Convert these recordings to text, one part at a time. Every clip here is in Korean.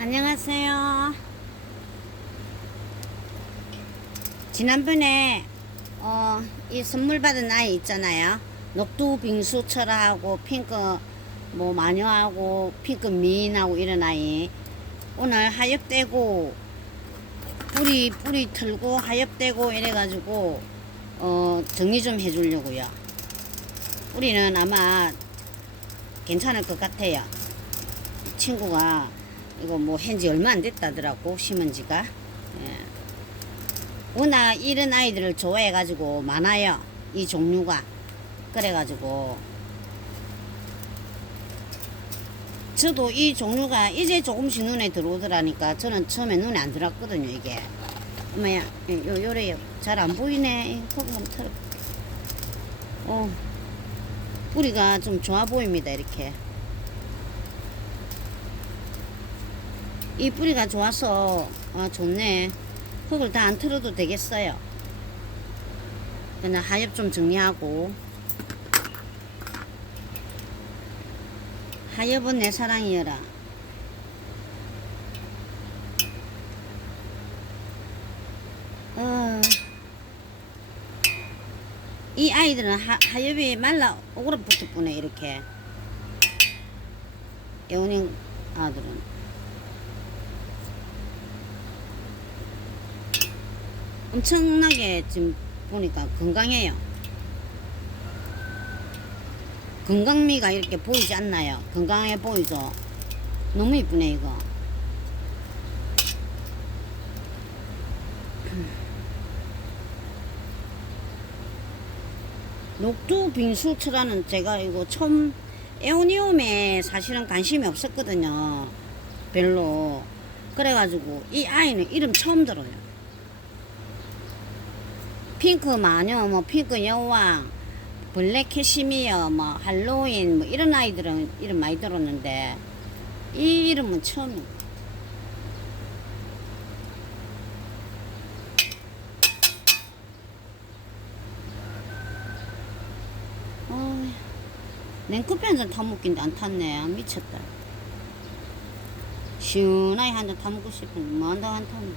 안녕하세요. 지난번에 어, 이 선물 받은 아이 있잖아요. 녹두 빙수 철하고 핑크 뭐 마녀하고 핑크 미인하고 이런 아이 오늘 하엽되고 뿌리 뿌리 털고 하엽되고 이래가지고 어, 정리 좀 해주려고요. 뿌리는 아마 괜찮을 것 같아요. 이 친구가 이거 뭐 한지 얼마 안 됐다더라고 심은 지가. 예. 워낙 이런 아이들을 좋아해 가지고 많아요 이 종류가. 그래 가지고. 저도 이 종류가 이제 조금씩 눈에 들어오더라니까 저는 처음에 눈에 안 들어왔거든요 이게. 어머야 요, 요래요 잘안 보이네. 한번 털어 어. 뿌리가 좀 좋아 보입니다 이렇게 이 뿌리가 좋아서 아 좋네. 흙을 다 안 틀어도 되겠어요. 그냥 하엽 좀 정리하고. 하엽은 내 사랑이여라. 어, 이 아이들은 하, 하엽이 말라 오그라붙을 뿐에 이렇게. 예원이 아들은 엄청나게 지금 보니까 건강해요. 건강미가 이렇게 보이지 않나요? 건강해 보이죠? 너무 이쁘네, 이거. 녹두 빙수철라는 제가 이거 처음 에오니움에 사실은 관심이 없었거든요. 별로. 그래가지고 이 아이는 이름 처음 들어요. 핑크 마녀, 뭐 핑크 여왕, 블랙 캐시미어, 뭐 할로윈, 뭐 이런 아이들은 이름 많이 들었는데 이 이름은 처음이에요. 어, 냉커피 한 잔 타먹긴데 안 탔네. 안 미쳤다. 시원하게 한 잔 타먹고 싶은데 뭐한다고 안 타먹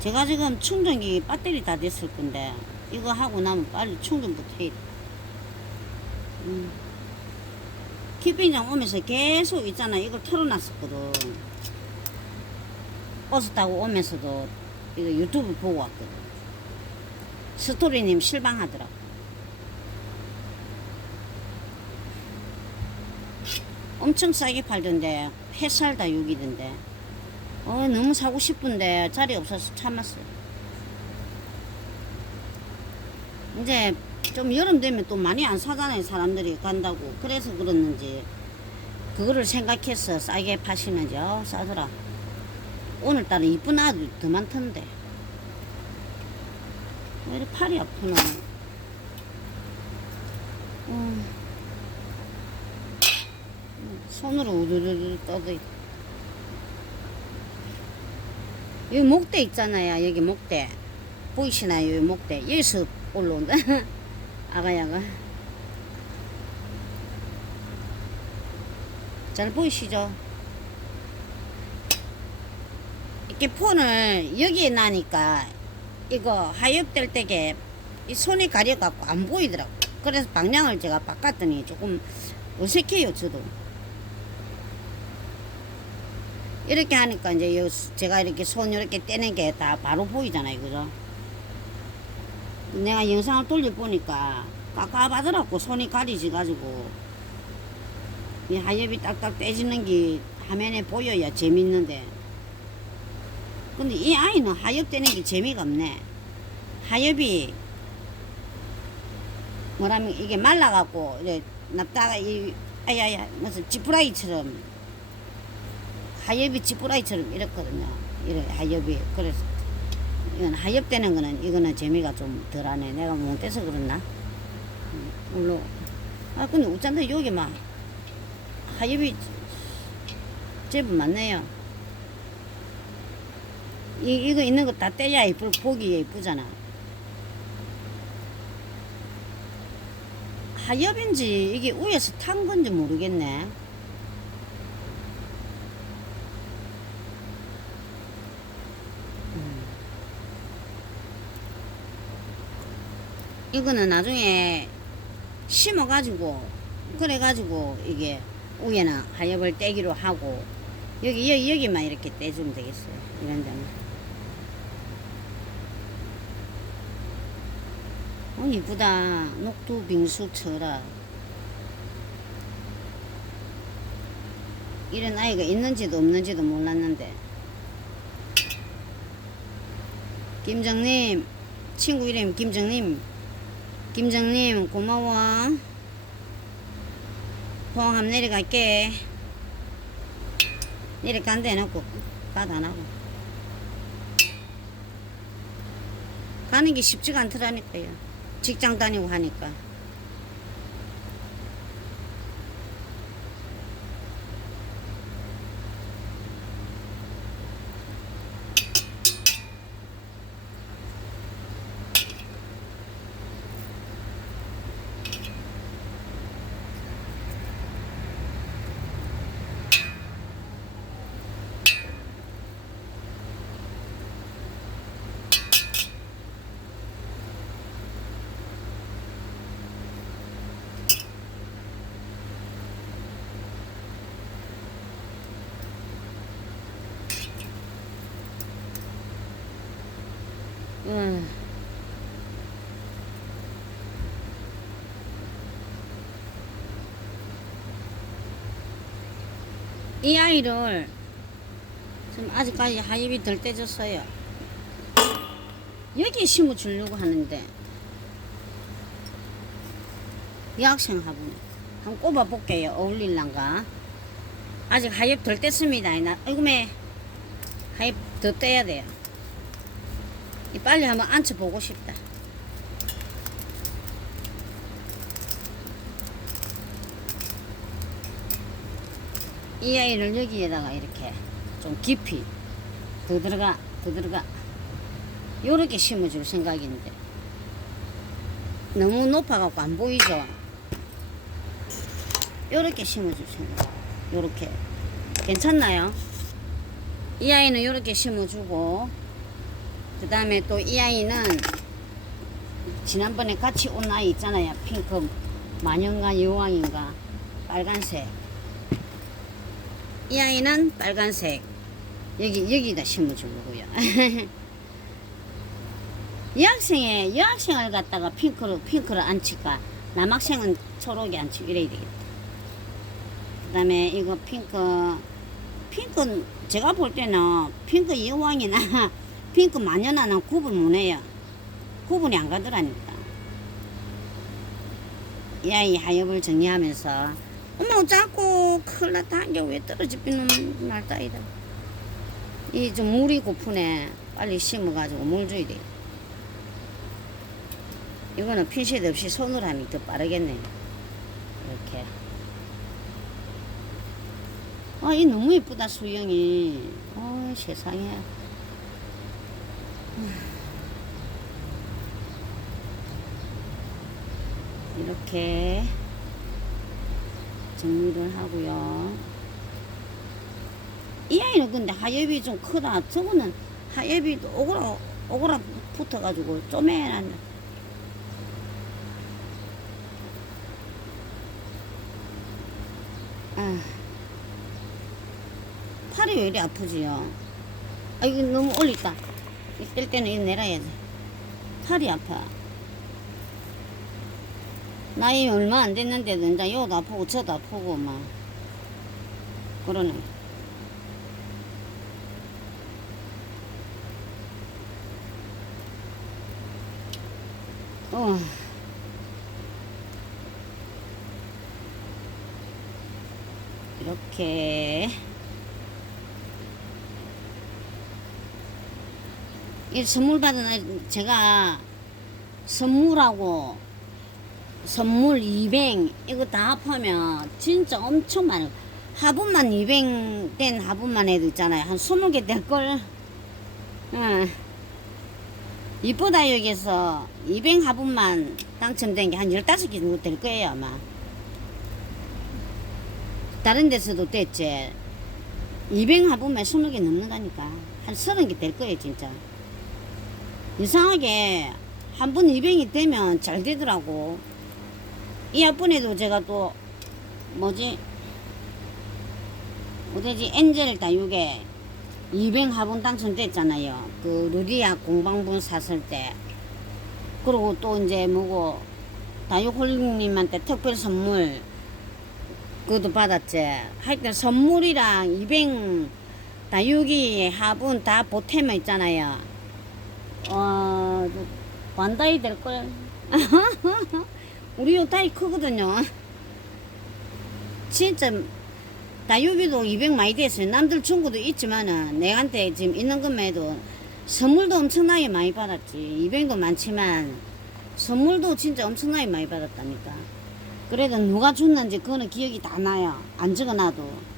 제가 지금 충전기 배터리 다 됐을 건데 이거 하고 나면 빨리 충전부터 해야 돼. 음. 키핑장 오면서 계속 있잖아. 이걸 털어놨었거든. 버스 타고 오면서도 이거 유튜브 보고 왔거든. 스토리님 실망하더라고. 엄청 싸게 팔던데 햇살 다 6이던데 어, 너무 사고 싶은데 자리 없어서 참았어요. 이제 좀 여름 되면 또 많이 안 사잖아요. 사람들이 간다고. 그래서 그렇는지 그거를 생각해서 싸게 파시는지 어, 싸더라. 오늘따라 이쁜 아들 더 많던데. 왜 이렇게 팔이 아프나? 음. 손으로 우두두두 떠도 있 여기 목대 있잖아요. 여기 목대. 보이시나요? 여기 목대. 여기서 올라온다. 아가야가. 잘 보이시죠? 이렇게 폰을 여기에 나니까 이거 하엽될 때게 이 손이 가려갖고 안 보이더라고. 그래서 방향을 제가 바꿨더니 조금 어색해요, 저도. 이렇게 하니까 이제 요 제가 이렇게 손 이렇게 떼는 게 다 바로 보이잖아요. 그죠? 내가 영상을 돌려보니까 깝깝하더라고. 손이 가리지 가지고. 이 하엽이 딱딱 떼지는 게 화면에 보여야 재밌는데. 근데 이 아이는 하엽 떼는 게 재미가 없네. 하엽이 뭐라면 이게 말라갖고 이제 납다가 이 아야야 무슨 지푸라기처럼 하엽이 지푸라기처럼 이렇거든요. 이래 하엽이 그래서 이건 하엽 되는 거는 이거는 재미가 좀 덜하네. 내가 못 떼서 그렇나? 음, 물론 아 근데 어쩐다 여기 막 하엽이 제법 많네요. 이 이거 있는 거 다 떼야 이쁠 보기 예쁘잖아. 하엽인지 이게 위에서 탄 건지 모르겠네. 이거는 나중에 심어가지고 그래가지고 이게 위에는 하엽을 떼기로 하고 여기 여기 여기만 이렇게 떼주면 되겠어요. 이런 데는. 어 이쁘다. 녹두 빙수 쳐라. 이런 아이가 있는지도 없는지도 몰랐는데. 김정님, 친구 이름 김정님. 김정님, 고마워. 포항함 내려갈게. 내려간다 해놓고, 안 하고. 가는 게 쉽지가 않더라니까요. 직장 다니고 하니까. 음. 이 아이를 지금 아직까지 하입이 덜 떼졌어요. 여기 심어 주려고 하는데 이 학생하고 한번 꼽아 볼게요. 어울릴란가? 아직 하입 덜 뗐습니다. 나 이거매 하입 더 떼야 돼요. 이 빨리 한번 앉혀보고 싶다. 이 아이를 여기에다가 이렇게 좀 깊이 더 들어가, 더 들어가. 요렇게 심어줄 생각인데. 너무 높아갖고 안 보이죠? 요렇게 심어줄 생각. 요렇게. 괜찮나요? 이 아이는 요렇게 심어주고, 그 다음에 또 이 아이는 지난번에 같이 온 아이 있잖아요. 핑크 마녀인가 여왕인가 빨간색. 이 아이는 빨간색. 여기 여기다 심어주려고요. 여학생에 여학생을 갖다가 핑크로 핑크를 안 칠까 남학생은 초록이 안 치고 이래야 되겠다. 그 다음에 이거 핑크 핑크 제가 볼 때는 핑크 여왕이나 핑크 마녀나 는 구분 못해요. 구분이 안 가더라니까. 이 아이 하엽을 정리하면서 어머 자꾸 큰일 났다 한 게 왜 떨어지는 말따이다. 이 좀 물이 고프네. 빨리 심어가지고 물 줘야 돼. 이거는 핀셋 없이 손으로 하면 더 빠르겠네. 이렇게. 아, 이 너무 예쁘다, 수영이. 어, 세상에. 이렇게 정리를 하고요. 이 아이는 근데 하엽이 좀 크다. 저거는 하엽이 오그라 오그라 붙어가지고 쪼매난. 아, 팔이 왜 이리 아프지요? 아 이거 너무 올렸다. 이뺄 때는 이거 내려야지. 팔이 아파. 나이 얼마 안 됐는데도 이제 요도 아프고 저도 아프고 막 그러네. 어. 이렇게 이 선물 받은 제가 선물하고 선물 200 이거 다 합하면 진짜 엄청 많아요. 화분만 200 된 화분만 해도 있잖아요. 한 20개 될걸. 응. 이쁘다 여기서 200 화분만 당첨된 게 한 15개 정도 될 거예요 아마. 다른 데서도 됐지. 200 화분만 20개 넘는다니까. 한 30개 될 거예요 진짜. 이상하게 한번 입행이 되면 잘 되더라고. 이 앞번에도 제가 또 뭐지 어디지 엔젤 다육에 200 화분 당첨됐잖아요. 그 루리아 공방분 샀을 때. 그리고 또 이제 뭐고 다육홀님한테 특별 선물 그것도 받았지. 하여튼 선물이랑 200 다육이 화분 다 보태면 있잖아요. 어, 반다이 될걸. 우리 요 다리 크거든요. 진짜 다육이도 200 많이 됐어요. 남들 중고도 있지만은 내한테 지금 있는 것만 해도 선물도 엄청나게 많이 받았지. 200도 많지만 선물도 진짜 엄청나게 많이 받았다니까. 그래도 누가 줬는지 그거는 기억이 다 나요. 안 적어놔도.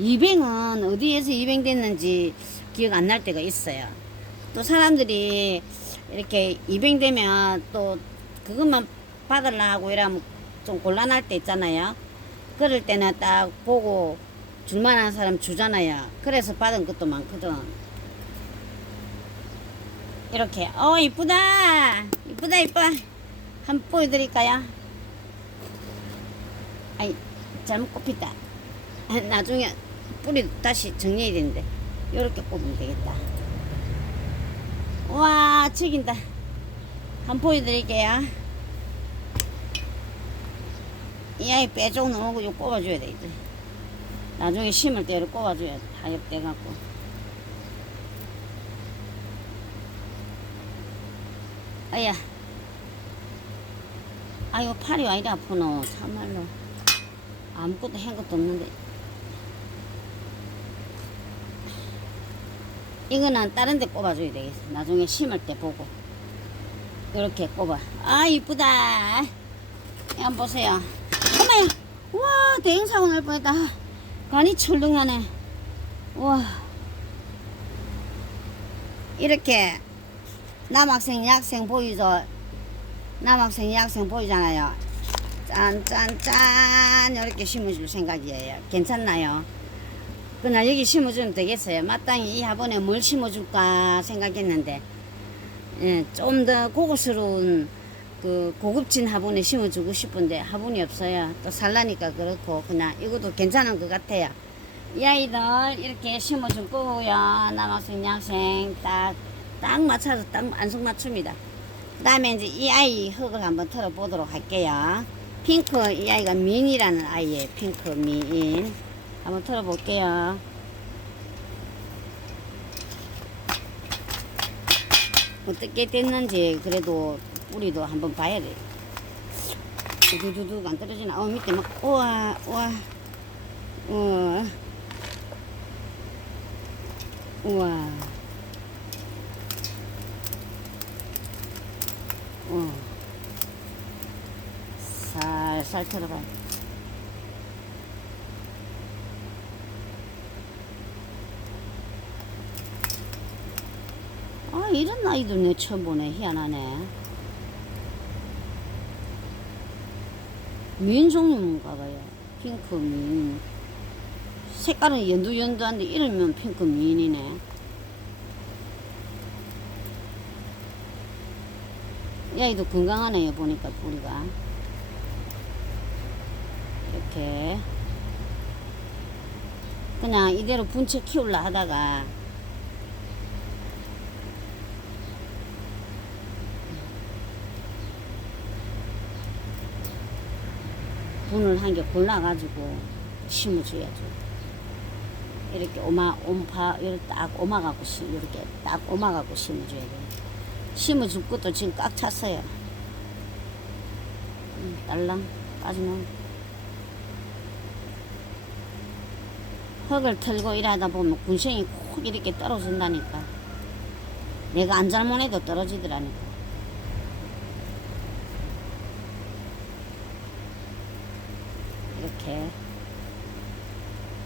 200은 어디에서 200 됐는지 기억 안 날 때가 있어요. 또 사람들이 이렇게 200 되면 또 그것만 받으려고 이러면 좀 곤란할 때 있잖아요. 그럴 때는 딱 보고 줄만한 사람 주잖아요. 그래서 받은 것도 많거든. 이렇게 어 이쁘다 이쁘다 이뻐 한번 보여드릴까요? 아이 잘못 꼽혔다. 나중에 뿌리 다시 정리해야 되는데 이렇게 꼽으면 되겠다. 와 죽인다. 한번 보여드릴게요. 이 아이 빼쪽 넣고 이거 꼽아줘야 돼 이제. 나중에 심을 때를 꼽아줘야 돼. 하엽 돼갖고. 아야. 아이고 팔이 와 이리 아프노 참말로. 아무것도 한 것도 없는데. 이거는 다른 데 꼽아줘야 되겠어. 나중에 심을 때 보고. 이렇게 꼽아. 아, 이쁘다. 한번 보세요. 대형사고 날 뻔했다. 간이 철렁하네. 우와. 이렇게 남학생, 여학생 보이죠? 남학생, 여학생 보이잖아요. 짠, 짠, 짠. 이렇게 심어줄 생각이에요. 괜찮나요? 그날 여기 심어주면 되겠어요. 마땅히 이 화분에 뭘 심어줄까 생각했는데, 예, 좀 더 고급스러운 그 고급진 화분에 심어주고 싶은데 화분이 없어요. 또 살라니까 그렇고 그냥 이것도 괜찮은 것 같아요. 이 아이들 이렇게 심어줄 거고요. 남학생, 여학생 딱, 딱 맞춰서 딱 안성맞춤이다. 그 다음에 이제 이 아이 흙을 한번 털어보도록 할게요. 핑크, 이 아이가 민이라는 아이예요. 핑크 미인. 한번 털어볼게요. 어떻게 됐는지 그래도 우리도 한번 봐야 돼. 두두두둑 안 떨어지나? 어 밑에 막 우와 우와 우와 우와 어 살살 털어봐. 아 이런 아이들 내 처음 보네 희한하네. 민 종류인가 봐요. 핑크 민. 색깔은 연두연두한데 이러면 핑크 민이네. 이 아이도 건강하네요, 보니까 뿌리가. 이렇게. 그냥 이대로 분체 키울라 하다가 분을 한 개 골라가지고 심어줘야죠. 이렇게 오마, 옴파, 딱 오마갖고, 심- 이렇게 딱 오마갖고 심어줘야 돼. 심어줄 것도 지금 꽉 찼어요. 음, 딸랑 빠지면. 흙을 털고 일하다 보면 군생이 콕 이렇게 떨어진다니까. 내가 안 잘못해도 떨어지더라니까. 이렇게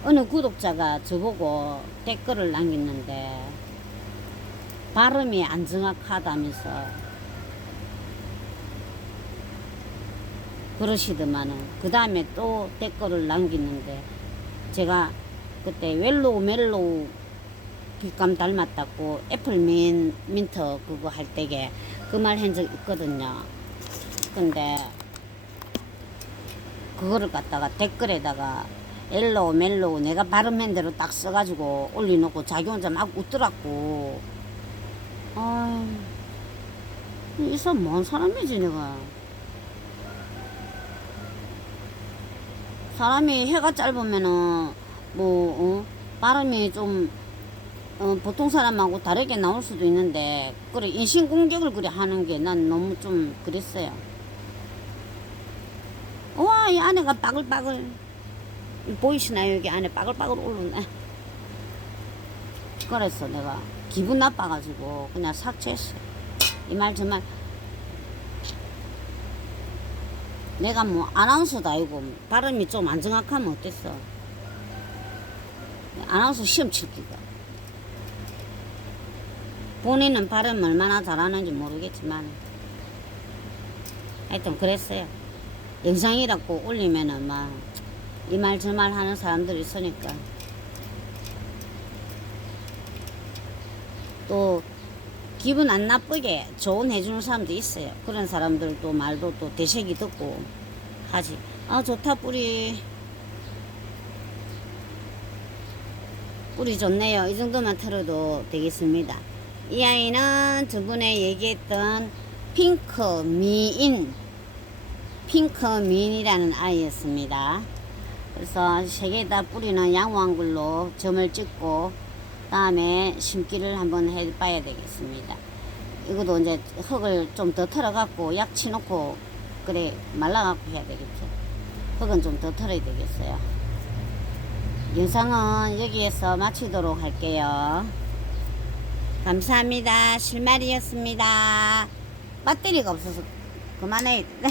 어느 구독자가 저보고 댓글을 남겼는데 발음이 안 정확하다면서 그러시더만은 그 다음에 또 댓글을 남겼는데 제가 그때 웰로우 멜로우 빛감 닮았다고 애플 민, 민트 그거 할 때게 그 말 한 적 있거든요. 근데 그거를 갖다가 댓글에다가 엘로우 멜로우 내가 발음한 대로 딱 써가지고 올려놓고 자기 혼자 막 웃더라고. 아이, 이 사람 뭔 사람이지 내가. 사람이 해가 짧으면은 뭐 어? 발음이 좀 어, 보통 사람하고 다르게 나올 수도 있는데 그래 인신 공격을 그래 하는 게 난 너무 좀 그랬어요. 와, 이 안에가 빠글빠글 보이시나요? 여기 안에 빠글빠글 오르네. 그래서 내가 기분 나빠가지고 그냥 삭제했어요. 이말 정말 내가 뭐 아나운서도 아니고 발음이 좀 안 정확하면 어땠어? 아나운서 시험 칠 기가. 본인은 발음 얼마나 잘하는지 모르겠지만 하여튼 그랬어요. 영상이라고 올리면은 막 이 말 저 말 하는 사람들이 있으니까 또 기분 안 나쁘게 조언 해 주는 사람도 있어요. 그런 사람들도 말도 또 대색이 듣고 하지. 아 좋다 뿌리 뿌리 좋네요. 이 정도만 틀어도 되겠습니다. 이 아이는 저번에 얘기했던 핑크 미인 핑크 미인이라는 아이였습니다. 그래서 세 개 다 뿌리는 양호한글로 점을 찍고 다음에 심기를 한번 해봐야 되겠습니다. 이것도 이제 흙을 좀 더 털어갖고 약 치놓고 그래 말라갖고 해야 되겠죠. 흙은 좀 더 털어야 되겠어요. 영상은 여기에서 마치도록 할게요. 감사합니다. 실말이었습니다. 배터리가 없어서 그만해.